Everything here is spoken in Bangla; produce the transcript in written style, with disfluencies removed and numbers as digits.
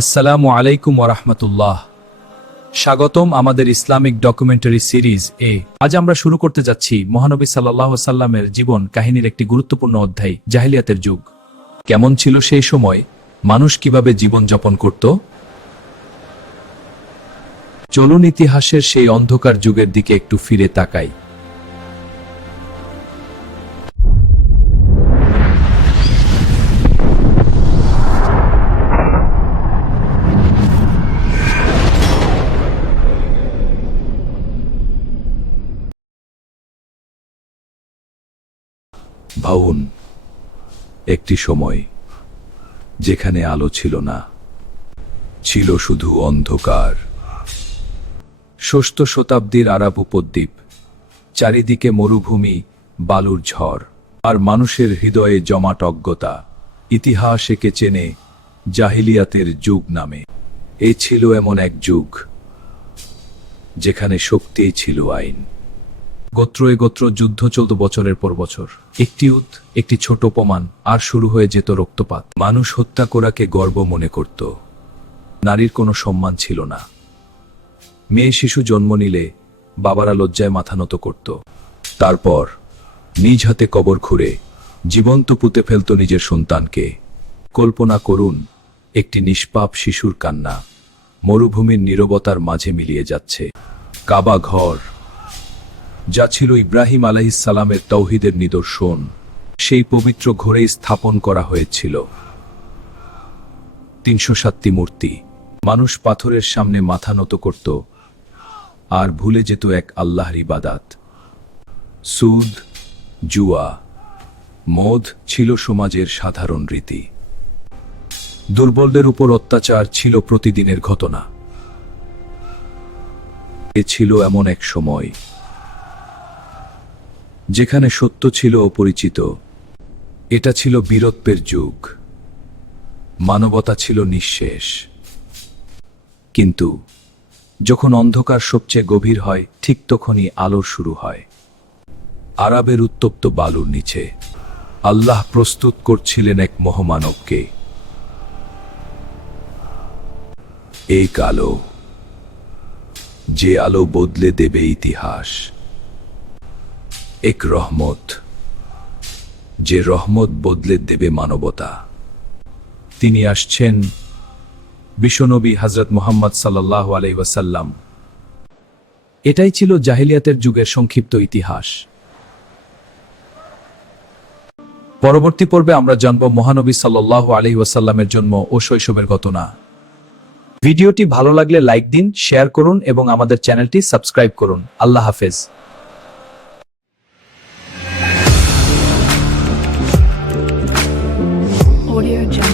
আসসালামু আলাইকুম ওরহমতুল্লাহ। স্বাগতম আমাদের ইসলামিক ডকুমেন্টারি সিরিজ এ। আজ আমরা শুরু করতে যাচ্ছি মহানবী সাল্লাল্লাহু আলাইহি সাল্লামের জীবন কাহিনীর একটি গুরুত্বপূর্ণ অধ্যায়, জাহিলিয়াতের যুগ। কেমন ছিল সেই সময়, মানুষ কিভাবে জীবন যাপন করত? চলুন ইতিহাসের সেই অন্ধকার যুগের দিকে একটু ফিরে তাকাই। ভাবুন, একটি সময় যেখানে আলো ছিল না, ছিল শুধু অন্ধকার। ষষ্ঠ শতাব্দীর আরব উপদ্বীপ, চারিদিকে মরুভূমি, বালুর ঝড়, আর মানুষের হৃদয়ে জমাট অজ্ঞতা। ইতিহাস একে চেনে জাহিলিয়াতের যুগ নামে। এ ছিল এমন এক যুগ যেখানে শক্তিই ছিল আইন। গোত্রে গোত্র যুদ্ধ চলত বছরের পর বছর। একটি ছোট অপমান আর শুরু হয়ে যেত রক্তপাত। মানুষ হত্যা করাকে গর্ব মনে করত। নারীর কোনো সম্মান ছিল না। মেয়ে শিশু জন্ম নিলে বাবারা লজ্জায় মাথা নত করত। তারপর নিজ হাতে কবর খুঁড়ে জীবন্ত পুঁতে ফেলত নিজের সন্তানকে। কল্পনা করুন, একটি নিষ্পাপ শিশুর কান্না মরুভূমির নীরবতার মাঝে মিলিয়ে যাচ্ছে। কাবা ঘর, যা ছিল ইব্রাহিম আলাইহিস সালামের তাওহীদের নিদর্শন, সেই পবিত্র ঘরেই স্থাপন করা হয়েছিল ৩০৭টি মূর্তি। মানুষ পাথরের সামনে মাথা নত করত আর ভুলে যেত এক আল্লাহর ইবাদত। সুদ, জুয়া, মদ ছিল সমাজের সাধারণ রীতি। দুর্বলদের উপর অত্যাচার ছিল প্রতিদিনের ঘটনা। এ ছিল এমন এক সময় যেখানে সত্য ছিল অপরিচিত। এটা ছিল বীরত্বের যুগ। মানবতা ছিল নিঃশেষ। কিন্তু যখন অন্ধকার সবচেয়ে গভীর হয়, ঠিক তখনই আলোর শুরু হয়। আরবের উত্তপ্ত বালুর নিচে আল্লাহ প্রস্তুত করছিলেন এক মহামানবকে। এই আলো, যে আলো বদলে দেবে ইতিহাস। এক রহমত, যে রহমত বদলে দেবে মানবতা। তিনি আসছেন বিশ্বনবী হযরত মুহাম্মদ সাল্লাল্লাহু আলাইহি ওয়াসাল্লাম। এটাই ছিল জাহিলিয়াতের যুগের সংক্ষিপ্ত ইতিহাস। পরবর্তী পর্বে আমরা জানব মহানবী সাল্লাল্লাহু আলাইহি ওয়াসাল্লামের জন্ম ও শৈশবের ঘটনা। ভিডিওটি ভালো লাগলে লাইক দিন, শেয়ার করুন এবং আমাদের চ্যানেলটি সাবস্ক্রাইব করুন। আল্লাহ হাফেজ। Audio Jungle.